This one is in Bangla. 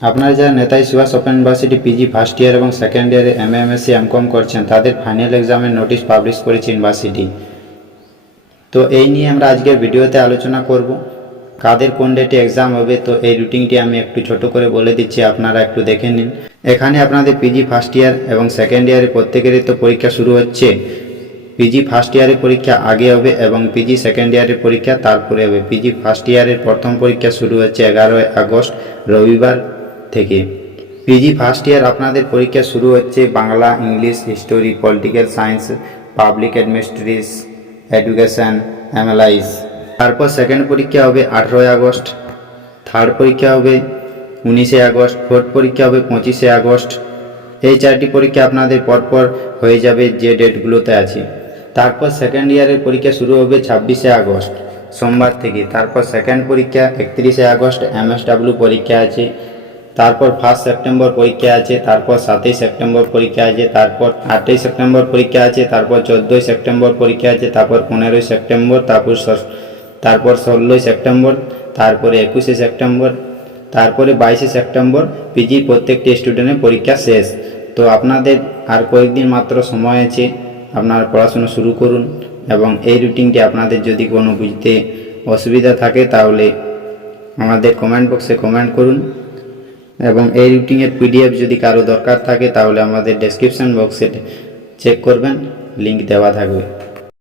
আপনারা যারা Netaji Subhas open university PG first year এবং সেকেন্ড ইয়ারে এমএসসি এমকম করছেন তাদের ফাইনাল এক্সামের নোটিশ পাবলিশ করেছে ইউনিভার্সিটি। তো এই নিয়ে আমরা আজকের ভিডিওতে আলোচনা করব কাদের কোন ডেটে এক্সাম হবে। তো এই রুটিনটি আমি একটু ছোট করে বলে দিচ্ছি, আপনারা একটু দেখে নিন। এখানে আপনাদের পিজি ফার্স্ট ইয়ার এবং সেকেন্ড ইয়ারে প্রত্যেকেরই তো পরীক্ষা শুরু হচ্ছে। পিজি ফার্স্ট ইয়ারের পরীক্ষা আগে হবে এবং পিজি সেকেন্ড ইয়ারের পরীক্ষা তারপরে হবে। পিজি ফার্স্ট ইয়ারের প্রথম পরীক্ষা শুরু হচ্ছে 11 আগস্ট রবিবার থেকে। পিজি ফার্স্ট ইয়ার আপনাদের পরীক্ষা শুরু হচ্ছে Bangla, English, history, political science, public administration, education, analyse. তারপর সেকেন্ড পরীক্ষা হবে 18 আগস্ট, থার্ড পরীক্ষা হবে 19 আগস্ট, ফোর্থ পরীক্ষা হবে 25 আগস্ট। এই চারটি পরীক্ষা আপনাদের পরপর হয়ে যাবে যে ডেটগুলোতে আছে। তারপর সেকেন্ড ইয়ারের পরীক্ষা শুরু হবে 26 আগস্ট সোমবার থেকে। তারপর সেকেন্ড পরীক্ষা 31 আগস্ট এমএসডব্লিউ পরীক্ষা আছে। তারপর 1 সেপ্টেম্বর পরীক্ষা আছে। তারপর 7 সেপ্টেম্বর পরীক্ষা আছে। তারপর 8 সেপ্টেম্বর পরীক্ষা আছে। তারপর 14 সেপ্টেম্বর পরীক্ষা আছে। তারপর 15 সেপ্টেম্বর, তারপর 16 সেপ্টেম্বর, তারপরে 21 সেপ্টেম্বর, তারপরে 22 সেপ্টেম্বর পিজির প্রত্যেকটি স্টুডেন্টের পরীক্ষা শেষ। তো আপনাদের আর কয়েকদিন মাত্র সময় আছে, আপনারা পড়াশোনা শুরু করুন। এবং এই রুটিনটি আপনাদের যদি কোনো বুঝতে অসুবিধা থাকে তাহলে আমাদের কমেন্ট বক্সে কমেন্ট করুন। এবং এই রুটিনের পিডিএফ যদি কারো দরকার থাকে তাহলে আমাদের ডেসক্রিপশন বক্সে চেক করবেন, লিঙ্ক দেওয়া থাকবে।